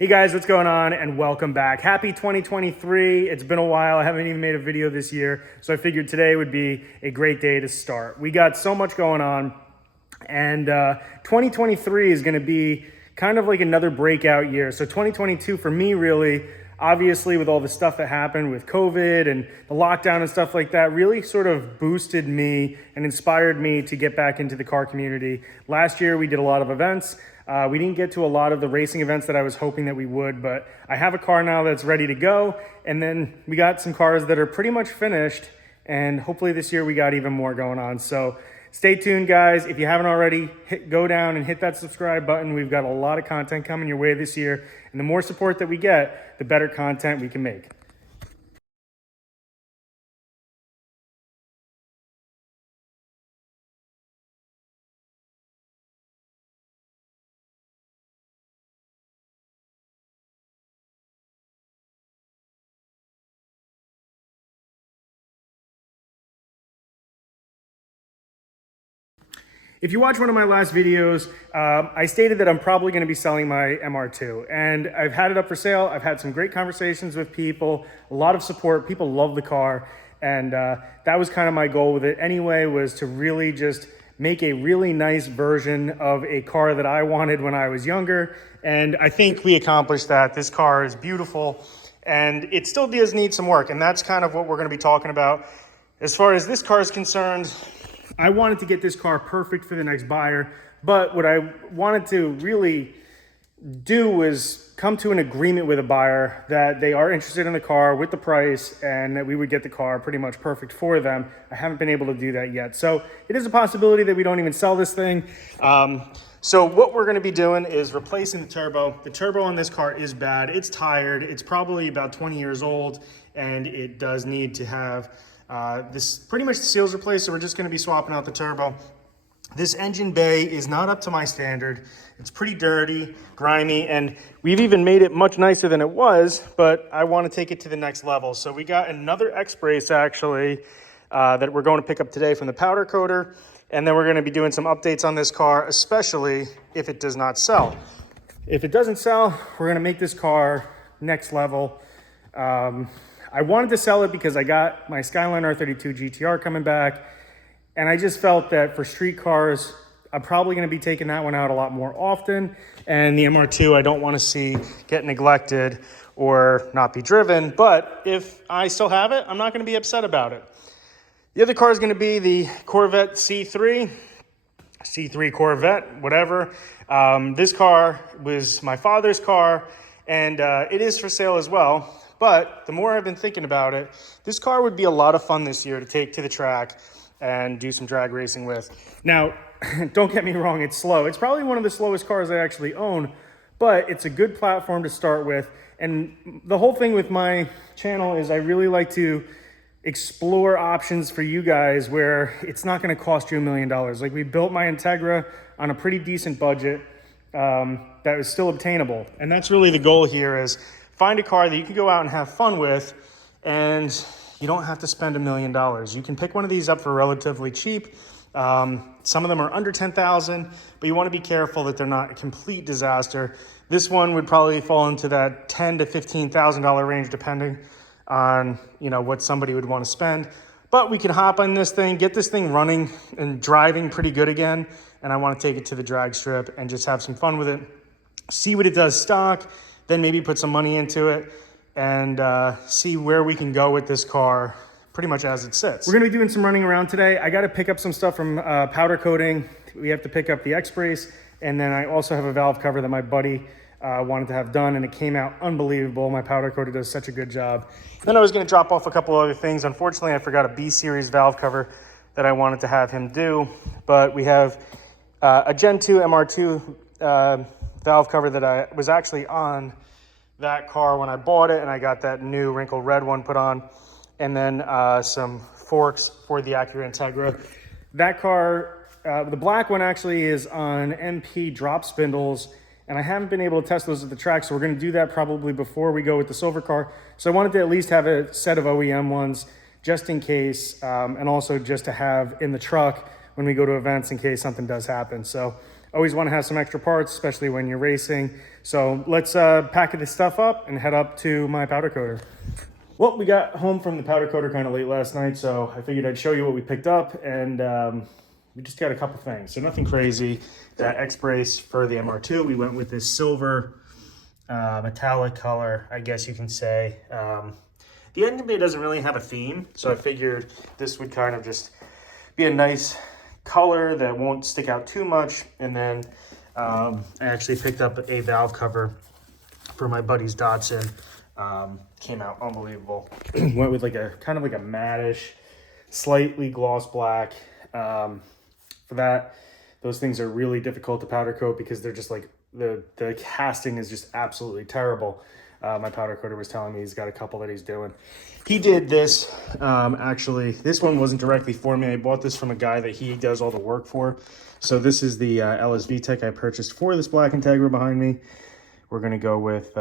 Hey guys, what's going on? And welcome back. Happy 2023. It's been a while. I haven't even made a video this year. So I figured today would be a great day to start. We got so much going on, and 2023 is gonna be kind of like another breakout year. So 2022 for me, really, obviously with all the stuff that happened with COVID and the lockdown and stuff like that, really sort of boosted me and inspired me to get back into the car community. Last year, we did a lot of events. We didn't get to a lot of the racing events that I was hoping that we would, but I have a car now that's ready to go. And then we got some cars that are pretty much finished. And hopefully this year we got even more going on. So stay tuned, guys. If you haven't already, go down and hit that subscribe button. We've got a lot of content coming your way this year. And the more support that we get, the better content we can make. If you watch one of my last videos, I stated that I'm probably going to be selling my MR2, and I've had it up for sale. I've had some great conversations with people, a lot of support. People love the car, and that was kind of my goal with it anyway, was to really just make a really nice version of a car that I wanted when I was younger, and I think we accomplished that. This car is beautiful, and it still does need some work, and that's kind of what we're going to be talking about. As far as this car is concerned, I wanted to get this car perfect for the next buyer, but what I wanted to really do was come to an agreement with a buyer that they are interested in the car with the price and that we would get the car pretty much perfect for them. I haven't been able to do that yet. So it is a possibility that we don't even sell this thing. So what we're gonna be doing is replacing the turbo. The turbo on this car is bad. It's tired. It's probably about 20 years old, and it does need to have this pretty much the seals replaced, so we're just going to be swapping out the turbo. This engine bay is not up to my standard. It's pretty dirty, grimy, and we've even made it much nicer than it was, but I want to take it to the next level. So we got another X-Brace actually that we're going to pick up today from the powder coater, and then we're going to be doing some updates on this car, especially if it does not sell. If it doesn't sell, we're going to make this car next level. I wanted to sell it because I got my Skyline R32 GTR coming back, and I just felt that for street cars, I'm probably going to be taking that one out a lot more often, and the MR2 I don't want to see get neglected or not be driven, but if I still have it, I'm not going to be upset about it. The other car is going to be the Corvette C3 Corvette, whatever. This car was my father's car, and it is for sale as well. But the more I've been thinking about it, this car would be a lot of fun this year to take to the track and do some drag racing with. Now, don't get me wrong, it's slow. It's probably one of the slowest cars I actually own, but it's a good platform to start with. And the whole thing with my channel is I really like to explore options for you guys where it's not going to cost you $1 million. Like, we built my Integra on a pretty decent budget that was still obtainable. And that's really the goal here, is find a car that you can go out and have fun with, and you don't have to spend $1 million. You can pick one of these up for relatively cheap. Some of them are under $10,000, but you want to be careful that they're not a complete disaster. This one would probably fall into that $10,000 to $15,000 range, depending on what somebody would want to spend. But we can hop on this thing, get this thing running and driving pretty good again, and I want to take it to the drag strip and just have some fun with it, see what it does stock, then maybe put some money into it and see where we can go with this car pretty much as it sits. We're gonna be doing some running around today. I gotta pick up some stuff from powder coating. We have to pick up the X-Brace, and then I also have a valve cover that my buddy wanted to have done, and it came out unbelievable. My powder coater does such a good job. Then I was gonna drop off a couple other things. Unfortunately, I forgot a B-Series valve cover that I wanted to have him do, but we have a Gen 2 MR2 valve cover that I was actually on that car when I bought it, and I got that new wrinkled red one put on, and then some forks for the Acura Integra. That car, the black one, actually is on MP drop spindles, and I haven't been able to test those at the track, so we're going to do that probably before we go with the silver car. So I wanted to at least have a set of OEM ones just in case, and also just to have in the truck when we go to events in case something does happen. So always want to have some extra parts, especially when you're racing. So let's pack this stuff up and head up to my powder coater. Well, we got home from the powder coater kind of late last night, so I figured I'd show you what we picked up, and we just got a couple things. So nothing crazy. That X-brace for the MR2, we went with this silver metallic color, I guess you can say. The end of it doesn't really have a theme, so I figured this would kind of just be a nice color that won't stick out too much. And then I actually picked up a valve cover for my buddy's Datsun. Came out unbelievable. Went with like a kind of like a mattish, slightly gloss black. For that, those things are really difficult to powder coat because they're just like the casting is just absolutely terrible. My powder coater was telling me he's got a couple that he's doing. He did this, actually, this one wasn't directly for me. I bought this from a guy that he does all the work for. So this is the LSV Tech I purchased for this Black Integra behind me. We're gonna go with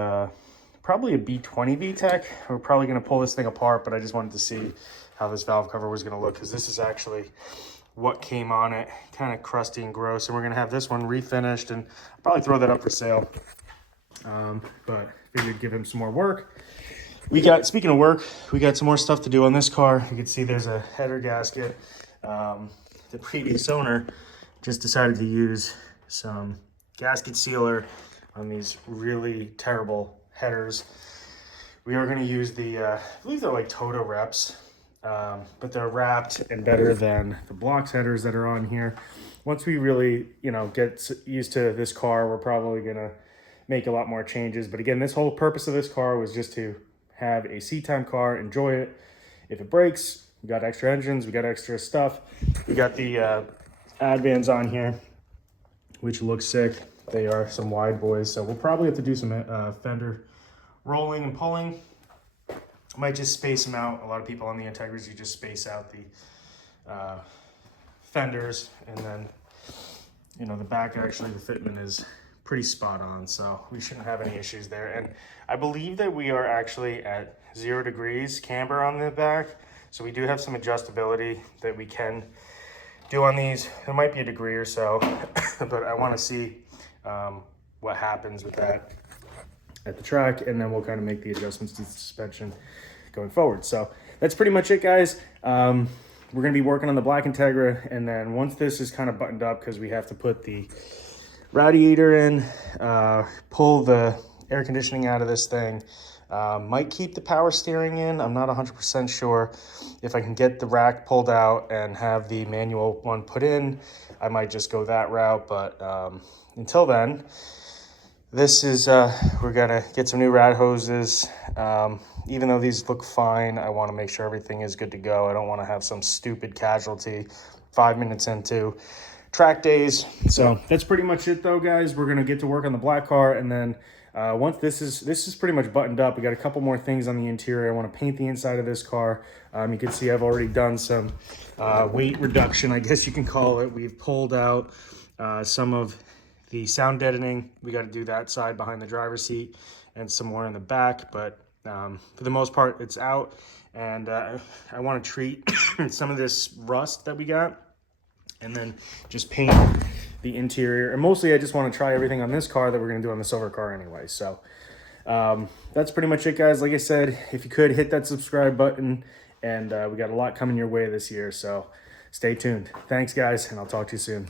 probably a B20 VTEC. We're probably gonna pull this thing apart, but I just wanted to see how this valve cover was gonna look, because this is actually what came on it, kind of crusty and gross. And we're gonna have this one refinished, and I'll probably throw that up for sale. But figured give him some more work. We got, speaking of work, we got some more stuff to do on this car. You can see there's a header gasket. The previous owner just decided to use some gasket sealer on these really terrible headers. We are going to use the, I believe they're like Toto reps, but they're wrapped and better than the Blox headers that are on here. Once we really, you know, get used to this car, we're probably going to make a lot more changes. But again, this whole purpose of this car was just to have a seat time car, enjoy it. If it breaks, we got extra engines, we got extra stuff. We got the Advans on here, which look sick. They are some wide boys, so we'll probably have to do some fender rolling and pulling. Might just space them out. A lot of people on the Integras, you just space out the fenders, and then, you know, the back, actually the fitment is pretty spot on, so we shouldn't have any issues there. And I believe that we are actually at 0 degrees camber on the back, so we do have some adjustability that we can do on these. It might be a degree or so, but I want to see what happens with that at the track, and then we'll kind of make the adjustments to the suspension going forward. So that's pretty much it, guys. We're going to be working on the Black Integra, and then once this is kind of buttoned up, because we have to put the radiator in, pull the air conditioning out of this thing, might keep the power steering in. I'm not 100% sure. If I can get the rack pulled out and have the manual one put in, I might just go that route. But until then, this is we're gonna get some new rad hoses. Even though these look fine, I want to make sure everything is good to go. I don't want to have some stupid casualty 5 minutes into track days. So that's pretty much it though, guys. We're gonna get to work on the black car, and then once this is pretty much buttoned up, we got a couple more things on the interior. I want to paint the inside of this car. You can see I've already done some weight reduction, I guess you can call it. We've pulled out some of the sound deadening. We got to do that side behind the driver's seat and some more in the back, but for the most part it's out. And I want to treat some of this rust that we got, and then just paint the interior. And mostly I just want to try everything on this car that we're going to do on the silver car anyway. So that's pretty much it, guys. Like I said, if you could hit that subscribe button, and we got a lot coming your way this year, so stay tuned. Thanks, guys, and I'll talk to you soon.